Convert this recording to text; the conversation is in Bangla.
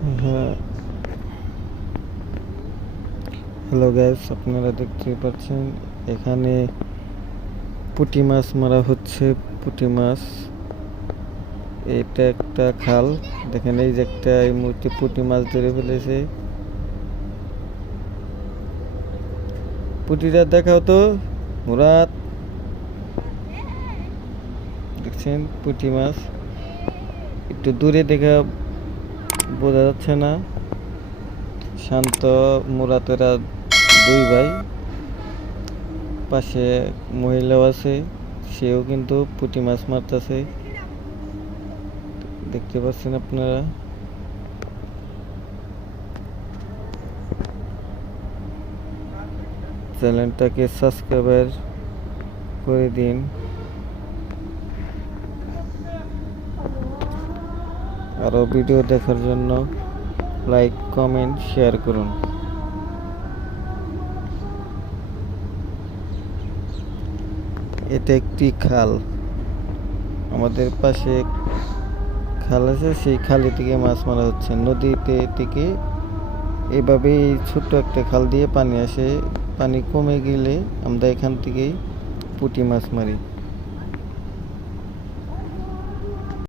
হ্যাঁ, হ্যালো গাইস, আপনারা দেখতে পাচ্ছেন এখানে পুঁটি মাছ মারা হচ্ছে। পুঁটি মাছ, এটা একটা খাল। দেখেন এই যে একটা এই মুহূর্তে পুঁটি মাছ ধরে ফেলেছে। পুঁটিটা দেখাও তো মুরাদ। দেখছেন পুঁটি মাছ, একটু দূরে দেখা বোঝা যাচ্ছে না। শান্ত মুরাতেরা দুই ভাই, পাশে মহিলাও আছে, সেও কিন্তু পুঁটি মাছ মারতেছে, দেখতে পাচ্ছেন আপনারা। চ্যানেলটাকে সাবস্ক্রাইব করে দিন। আরও ভিডিও দেখার জন্য লাইক, কমেন্ট, শেয়ার করুন। এটা একটি খাল, আমাদের পাশে খাল আছে, সেই খালে থেকে মাছ মারা হচ্ছে। নদীতে থেকে এভাবেই ছোট্ট একটা খাল দিয়ে পানি আসে, পানি কমে গেলে আমরা এখান থেকেই পুঁটি মাছ মারি।